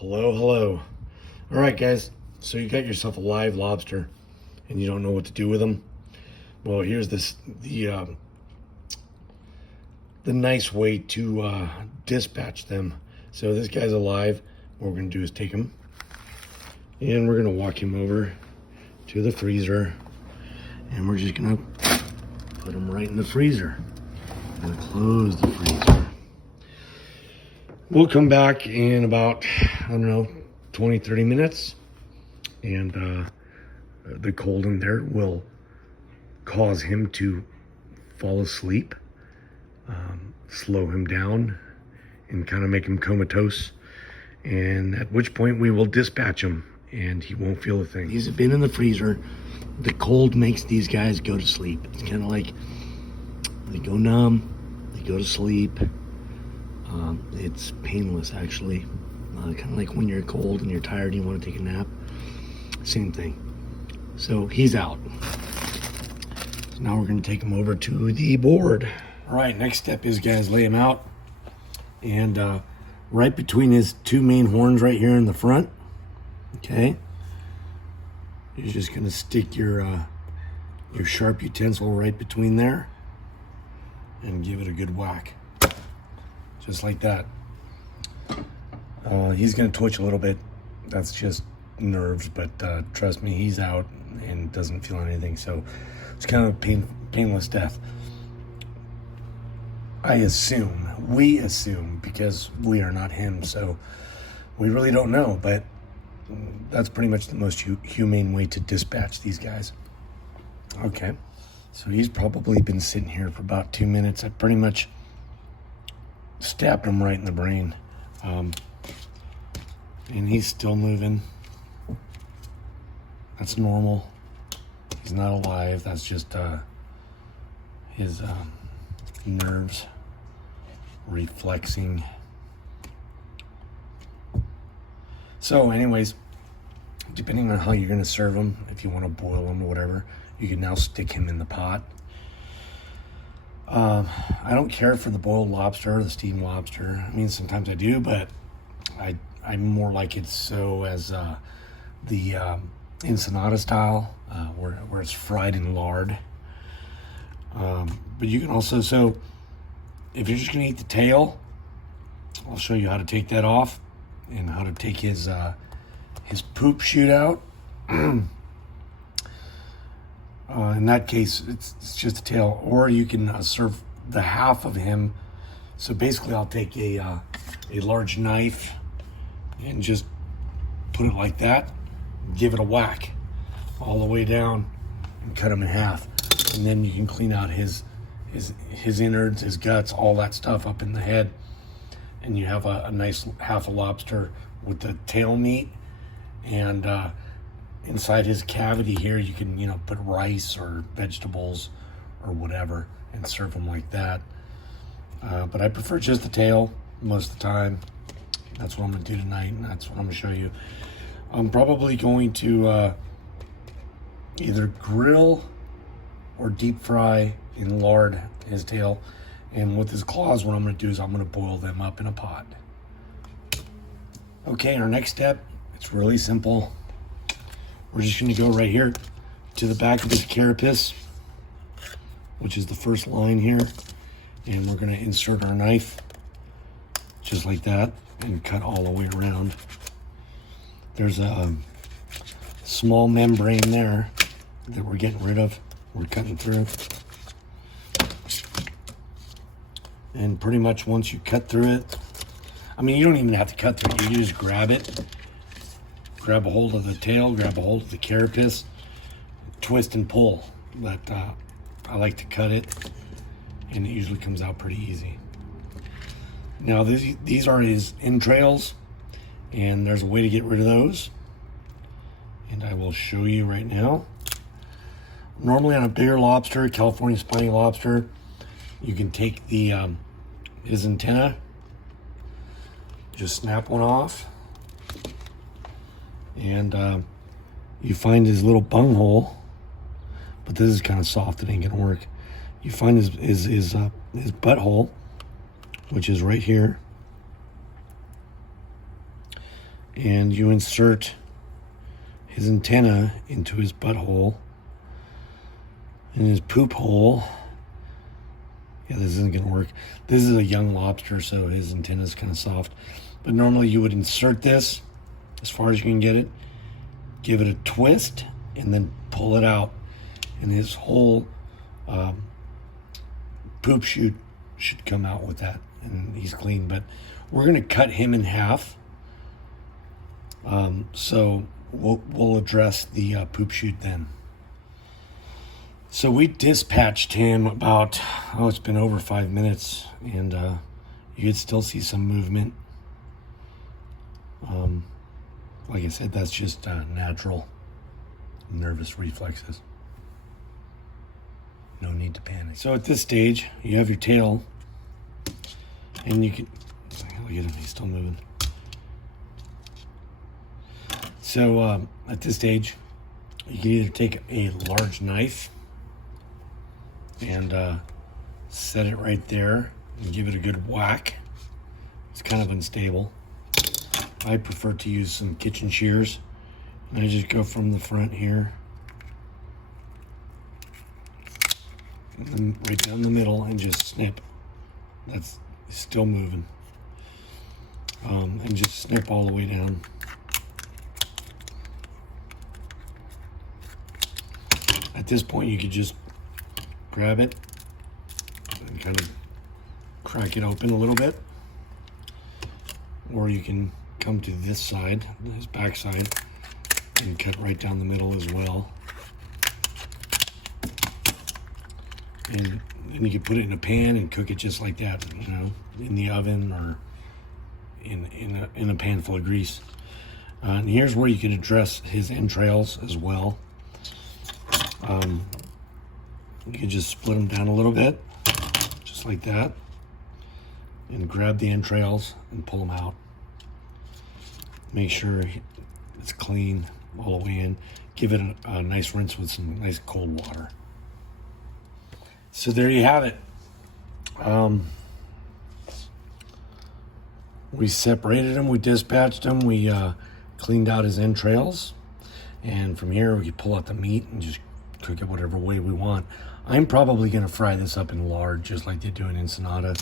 Hello, hello. All right, guys. So you got yourself a live lobster, and you don't know what to do with them. Well, here's the nice way to dispatch them. So this guy's alive. What we're gonna do is take him, and we're gonna walk him over to the freezer, and we're just gonna put him right in the freezer. I'm gonna close the freezer. We'll come back in about, I don't know, 20-30 minutes, and the cold in there will cause him to fall asleep, slow him down, and kind of make him comatose, and at which point we will dispatch him and he won't feel a thing. He's been in the freezer. The cold makes these guys go to sleep. It's kind of like they go numb, they go to sleep. It's painless, actually. Kind of like when you're cold and you're tired and you want to take a nap. Same thing. So he's out. So now we're going to take him over to the board. All right, next step is, guys, lay him out. And right between his two main horns right here in the front, okay, you're just going to stick your sharp utensil right between there and give it a good whack. Just like that. He's going to twitch a little bit. That's just nerves, but trust me, he's out and doesn't feel anything. So it's kind of a painless death. We assume, because we are not him, so we really don't know, but that's pretty much the most humane way to dispatch these guys. Okay, so he's probably been sitting here for about 2 minutes. I pretty much stabbed him right in the brain, and he's still moving. That's normal. He's not alive. That's just his nerves reflexing. So anyways, depending on how you're going to serve him, if you want to boil him or whatever, you can now stick him in the pot. I don't care for the boiled lobster or the steamed lobster. I mean, sometimes I do, but I more like it so as the ensenada style, where it's fried in lard. But you can also, so if you're just going to eat the tail, I'll show you how to take that off and how to take his poop chute out. In that case, it's just a tail, or you can serve the half of him. So basically, I'll take a large knife and just put it like that, give it a whack all the way down, and cut him in half. And then you can clean out his innards, his guts, all that stuff up in the head, and you have a nice half a lobster with the tail meat. And inside his cavity here, you can, put rice or vegetables or whatever and serve them like that. But I prefer just the tail most of the time. That's what I'm going to do tonight, and that's what I'm going to show you. I'm probably going to either grill or deep fry in lard his tail. And with his claws, what I'm going to do is I'm going to boil them up in a pot. Okay, our next step, it's really simple. We're just going to go right here to the back of his carapace, which is the first line here. And we're going to insert our knife just like that and cut all the way around. There's a small membrane there that we're getting rid of. We're cutting through. And pretty much once you cut through it, I mean, you don't even have to cut through it. You just grab it. Grab a hold of the tail, grab a hold of the carapace, twist and pull. But I like to cut it, and it usually comes out pretty easy. Now, these are his entrails, and there's a way to get rid of those. And I will show you right now. Normally on a bigger lobster, California spiny lobster, you can take his antenna, just snap one off, and you find his little bung hole, but this is kind of soft, it ain't gonna work. You find his butthole, which is right here, and you insert his antenna into his butthole and his poop hole. Yeah, this isn't going to work. This is a young lobster, so his antenna is kind of soft. But normally you would insert this as far as you can get it, give it a twist, and then pull it out. And his whole poop chute should come out with that, and he's clean. But we're going to cut him in half. So we'll address the poop chute then. So we dispatched him about, it's been over 5 minutes, and you could still see some movement. Like I said, that's just natural nervous reflexes. No need to panic. So at this stage, you have your tail, and you can, look at him, he's still moving. So at this stage, you can either take a large knife and set it right there and give it a good whack. It's kind of unstable. I prefer to use some kitchen shears, and I just go from the front here and then right down the middle and just snip. That's still moving. And just snip all the way down. At this point, you could just grab it and kind of crack it open a little bit, or you can come to this side, his back side, and cut right down the middle as well. And then you can put it in a pan and cook it just like that, you know, in the oven or in a pan full of grease. And here's where you can address his entrails as well. You can just split them down a little bit, just like that, and grab the entrails and pull them out. Make sure it's clean all the way in. Give it a nice rinse with some nice cold water. So there you have it. We separated him, we dispatched him, we cleaned out his entrails, and from here we can pull out the meat and just cook it whatever way we want. I'm probably going to fry this up in lard, just like they do in Ensenada.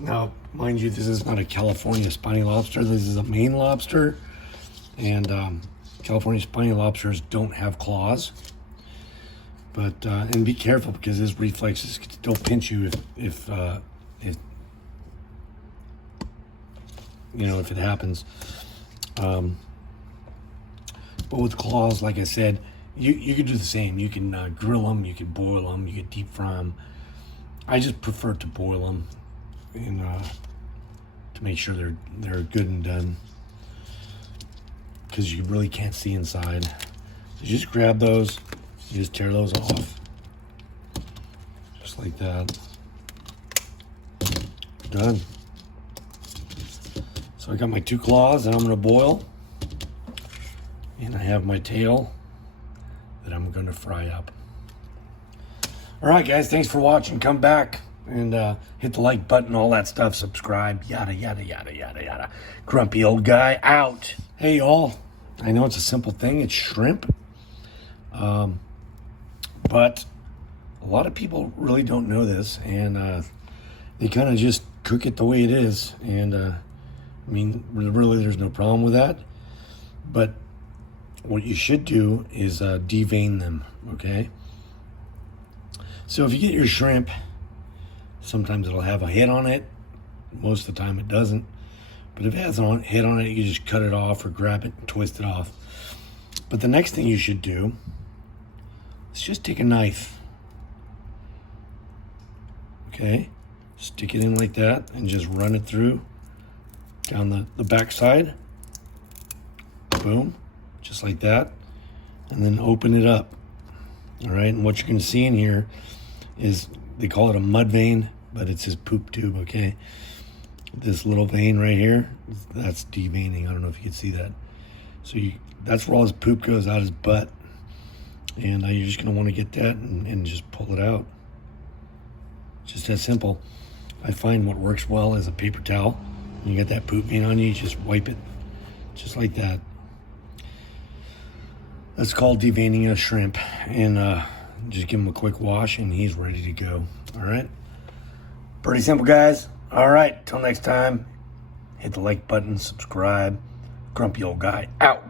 Now, mind you, this is not a California spiny lobster. This is a Maine lobster, and California spiny lobsters don't have claws. But and be careful, because his reflexes could still pinch you if you know, if it happens. But with claws, like I said, you could do the same. You can grill them, you can boil them, you can deep fry them. I just prefer to boil them, and to make sure they're good and done, because you really can't see inside. So you just grab those, you just tear those off, just like that. Done. So I got my 2 claws that I'm going to boil, and I have my tail that I'm going to fry up. All right, guys, thanks for watching. Come back and hit the like button, all that stuff, subscribe, yada, yada, yada, yada, yada. Grumpy old guy out. Hey, y'all, I know it's a simple thing. It's shrimp. But a lot of people really don't know this, and they kind of just cook it the way it is. And I mean, really, there's no problem with that. But what you should do is devein them, okay? So if you get your shrimp, sometimes it'll have a head on it. Most of the time it doesn't. But if it has a head on it, you just cut it off or grab it and twist it off. But the next thing you should do is just take a knife, okay? Stick it in like that and just run it through down the back side. Boom. Just like that, and then open it up. All right, and what you're going to see in here is, they call it a mud vein, but it's his poop tube, okay? This little vein right here, that's deveining. I don't know if you can see that. So that's where all his poop goes, out his butt, and you're just going to want to get that and just pull it out. Just that simple. I find what works well is a paper towel, You get that poop vein on you, just wipe it just like that. That's called deveining a shrimp. And just give him a quick wash and he's ready to go. All right. Pretty simple, guys. All right. Till next time, hit the like button, subscribe. Grumpy old guy out.